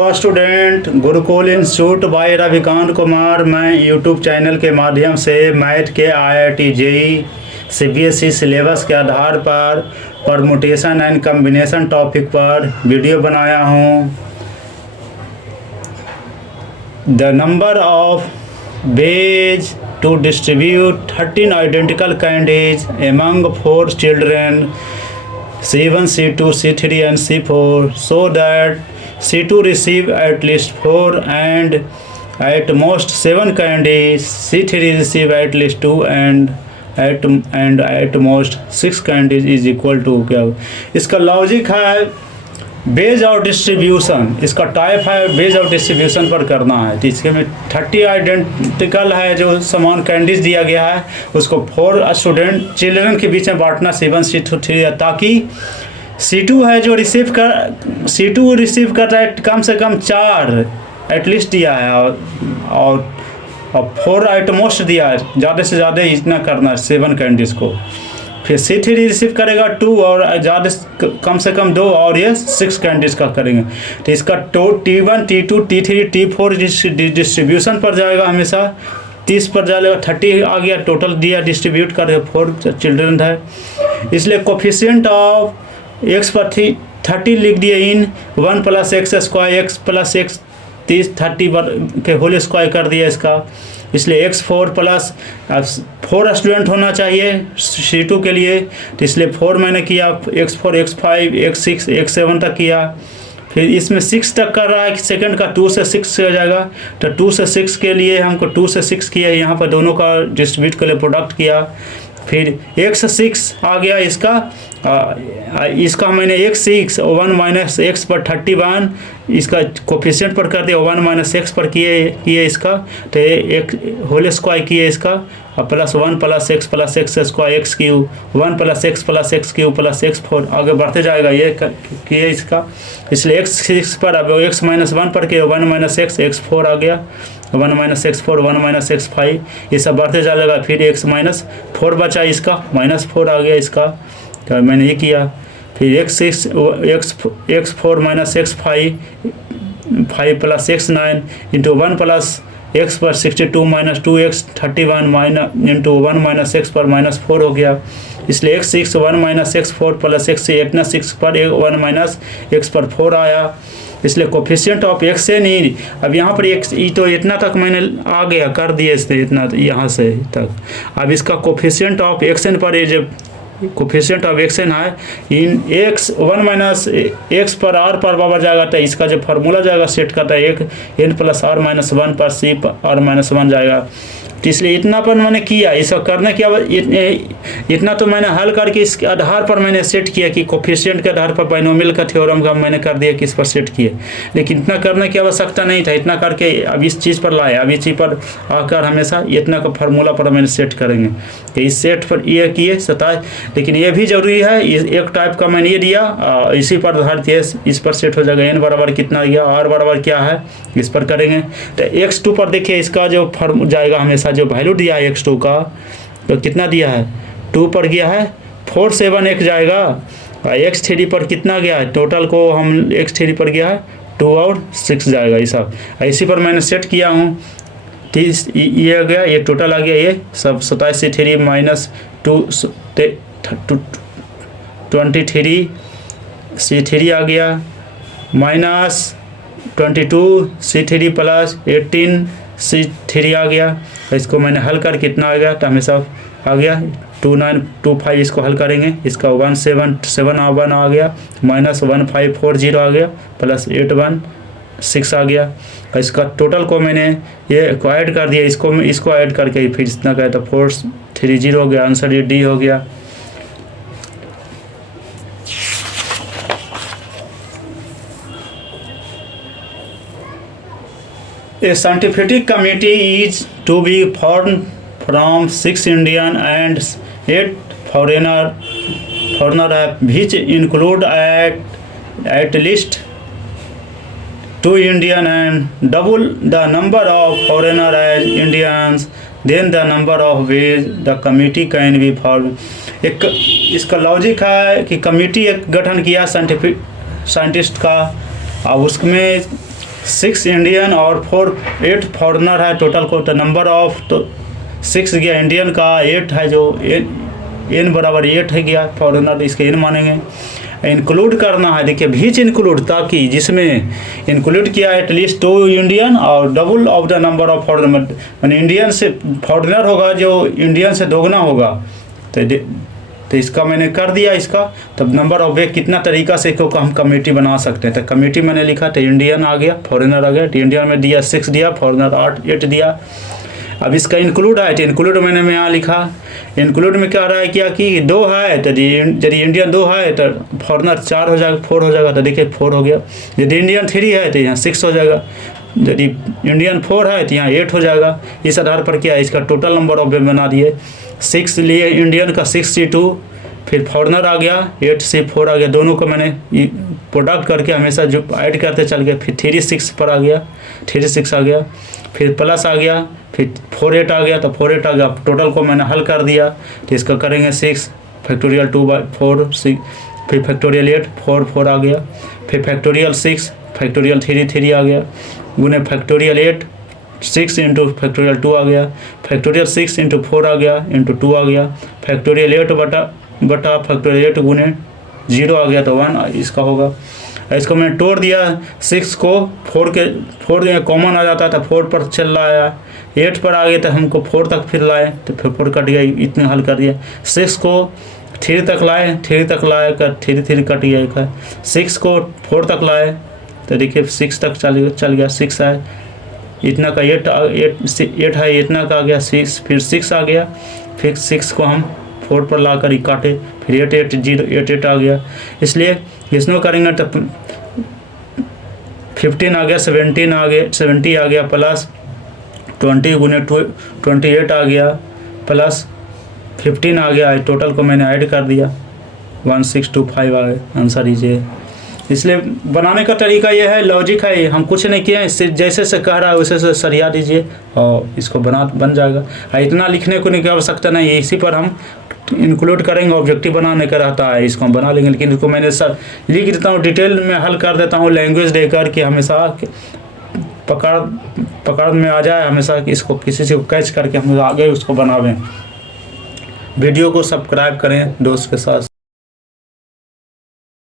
Student Gurukul institute by Ravikant Kumar. मैं YouTube channel के माध्यम से मैथ के IIT जेई CBSE सिलेबस के आधार पर परमुटेशन एंड कम्बिनेशन टॉपिक पर वीडियो बनाया हूँ। The number of ways to distribute 13 identical candies among 4 children C1, C2, C3 and C4 so that C2 receive at least 4 and at most 7 candies, C3 receive at least 2 and at most 6 candies is equal to क्या। इसका logic है beige of distribution, इसका type है beige of distribution पर करना है। तो इसके में 30 आइडेंटिकल है जो समान कैंडीज दिया गया है, उसको 4 स्टूडेंट चिल्ड्रन के बीच में बांटना C1, C2, C3 ताकि C2 है जो रिसीव कर रहा है कम से कम 4 एटलीस्ट दिया है और 4 एट मोस्ट दिया है, ज़्यादा से ज़्यादा इतना करना है 7 कैंडीज को। फिर C3 रिसीव करेगा 2 और ज़्यादा कम से कम 2 और ये 6 कैंडीज का करेंगे। तो इसका T1, T2, T3, T4 distribution पर जाएगा, हमेशा 30 पर जाएगा। 30 आ गया टोटल दिया डिस्ट्रीब्यूट कर 4 चिल्ड्रन है, इसलिए कोफिशिएंट ऑफ x पर 30 लिख दिए इन 1 + x स्क्वायर x + x 30 के होल स्क्वायर कर दिया इसका, इसलिए x4 प्लस 4 स्टूडेंट होना चाहिए C2 के लिए, तो इसलिए 4 मैंने किया, x4 x5 x6 x7 तक किया। फिर इसमें 6 तक कर रहा है कि सेकंड का 2 से 6 हो जाएगा, तो 2 से 6 के लिए हमको 2 से 6 किया, यहाँ पर दोनों का डिस्ट्रीब्यूट के लिए प्रोडक्ट किया। फिर x6 आ गया इसका मैंने x6 1 - x पर 31 इसका कोफिशिएंट पर कर दिया, 1 - x पर किए इसका, तो एक होल स्क्वायर किए इसका और plus 1 + x + x square x cube 1 + x + x cube plus x4 आगे बढ़ते जाएगा ये किए इसका, इसलिए x6 पर अब x - 1 पर किए 1 - x x4 आ गया, 1 - x4 1 - x5 ये सब बढ़ते जाएगा। फिर x - 4 बचा इसका, -4 आ गया इसका, तो मैंने ये किया। फिर x4 - x5 5 + x9 into 1 + x पर 62 - 2x 31 इंटू 1 - x पर -4 हो गया, इसलिए x6 1 - x4 प्लस x इतना 6 पर 1 - x पर 4 आया, इसलिए कोफिशिएंट ऑफ x से नहीं। अब यहाँ पर x तो इतना तक मैंने आ गया कर दिया इसने इतना यहाँ से तक। अब इसका कोफिशिएंट ऑफ xn पर ये जब कोफिशिएंट ऑफ xn है इन x 1 - x पर r पर बराबर जाएगा, तो इसका जो फार्मूला जाएगा सेट करता है एक n + r - 1 पर c r - 1 जाएगा। तो इसलिए इतना पर मैंने किया, इसका करने के बाद इतना तो मैंने हल करके इसके आधार पर मैंने सेट किया कि कोफिशिएंट के आधार पर बाइनोमियल का थ्योरम का मैंने कर दिया कि इस पर सेट किए, लेकिन इतना करने की आवश्यकता नहीं था। इतना करके अब इस चीज़ पर लाए, अब इस चीज़ पर आकर हमेशा इतना का फार्मूला पर मैंने सेट करेंगे, तो इस सेट पर ये किए 27। लेकिन ये भी ज़रूरी है, एक टाइप का मैंने ये दिया इसी पर आधारित इस पर सेट हो जाएगा। n बराबर कितना गया, r बराबर क्या है इस पर करेंगे। तो x2 पर देखिए इसका जो फॉर्म जाएगा हमेशा जो वैल्यू दिया है x2 का, तो कितना दिया है 2 पर गया है 4 7 1 जाएगा, x3 पर कितना गया है टोटल को हम x3 पर गया है 2 और 6 जाएगा ये सब, इसी पर मैंने सेट किया हूँ। 30 ये आ गया, ये टोटल आ गया, ये सब 27 C3 - 2 23 C3 आ गया -22 C3 प्लस 18 C3 आ गया। इसको मैंने हल कर कितना आ गया, तो हमेशा आ गया 2925 इसको हल करेंगे, इसका 177 आ गया -1540 आ गया प्लस 816 आ गया। इसका टोटल को मैंने ये को ऐड कर दिया, इसको ऐड करके फिर इतना कहा तो 430 हो गया, आंसर ये डी हो गया। A scientific committee is to be formed from 6 Indian and 8 foreigner which include at least 2 Indian and double the number of foreigner as Indians, then the number of ways the committee can be formed। एक इसका logic है कि committee एक गठन किया scientist का, और उसमें 6 इंडियन और 8 फॉरेनर है टोटल को, तो नंबर ऑफ तो 6 गया इंडियन का, 8 है जो n बराबर 8 है गया फॉरेनर, इसके n मानेंगे। इंक्लूड करना है, देखिए बीच इंक्लूड, ताकि जिसमें इंक्लूड किया है एटलीस्ट 2 इंडियन और double of the number of foreigner, मैंने इंडियन से फॉरेनर होगा जो इंडियन से दोगुना होगा, तो इसका मैंने कर दिया इसका। तब नंबर ऑफ वे कितना तरीका से इसको हम कमेटी बना सकते हैं, तो कमेटी मैंने लिखा तो इंडियन आ गया, फॉरेनर आ गया, तो इंडियन में दिया 6 दिया, फॉरेनर 8 दिया। अब इसका इंक्लूड है, तो इंक्लूड मैंने मैं यहाँ लिखा, इंक्लूड में क्या रहा है क्या कि 2 है, तो यदि इंडियन 2 है तो फॉरेनर 4 हो जाएगा, 4 हो जाएगा, तो देखिए 4 हो गया। यदि इंडियन 3 है तो यहाँ 6 हो जाएगा, यदि इंडियन 4 है तो यहाँ 8 हो जाएगा। इस आधार पर क्या है इसका टोटल नंबर ऑफ वे बना दिए। 6 लिए इंडियन का 6C2, फिर फॉरेनर आ गया 8C4 आ गया, दोनों को मैंने प्रोडक्ट करके हमेशा जो ऐड करते चल गए। फिर 3 6 पर आ गया, 3 6 आ गया, फिर प्लस आ गया, फिर 4 8 आ गया, तो 4 8 आ गया। टोटल को मैंने हल कर दिया, तो इसका करेंगे 6 फैक्टोरियल 2/4 6, फिर फैक्टोरियल 8 4 4 आ गया, फिर फैक्टोरियल 6 फैक्टोरियल 3 3 आ गया, गुने फैक्टोरियल 8 6 इंटू फैक्टोरियल 2 आ गया, फैक्टोरियल 6 इंटू 4 आ गया, इंटू 2 आ गया, फैक्टोरियल 8 बटा फैक्टोरियल 8 गुने 0 आ गया, तो 1 इसका होगा। इसको मैंने तोड़ दिया, 6 को 4 कॉमन आ जाता था, 4 पर चल रहा है, 8 पर आ गए तो हमको 4 तक फिर लाए, तो फिर 4 कट गया, इतने हल कर दिया। 6 को 3 तक लाए, 3 तक लाए कर 3 3 कट गया। 6 को 4 तक लाए, तो देखिए 6 तक चल गया, 6 है, इतना का 8 है, इतना का आ गया 6, फिर 6 आ गया, फिर 6 को हम 4 पर ला कर काटे, फिर 8 8 0 8 8 आ गया। इसलिए इसमें करेंगे तो 15 आ गया, 17 आ गया, 70 आ गया, प्लस 20 गुने 28 आ गया, प्लस 15 आ गया। टोटल को मैंने ऐड कर दिया, 1625 आ गया आंसर ये। इसलिए बनाने का तरीका ये है, लॉजिक है, हम कुछ नहीं किए, इससे जैसे से कह रहा है वैसे से सरिया दीजिए और इसको बन जाएगा। इतना लिखने को नहीं की आवश्यकता नहीं है, इसी पर हम इंक्लूड करेंगे, ऑब्जेक्टिव बनाने का रहता है, इसको हम बना लेंगे। लेकिन इसको मैंने सर लिख देता हूँ, डिटेल में हल कर देता हूँ, लैंग्वेज देकर कि हमेशा पकड़ में आ जाए, हमेशा इसको किसी से कैच करके हम आगे उसको बनावें। वीडियो को सब्सक्राइब करें दोस्त के साथ।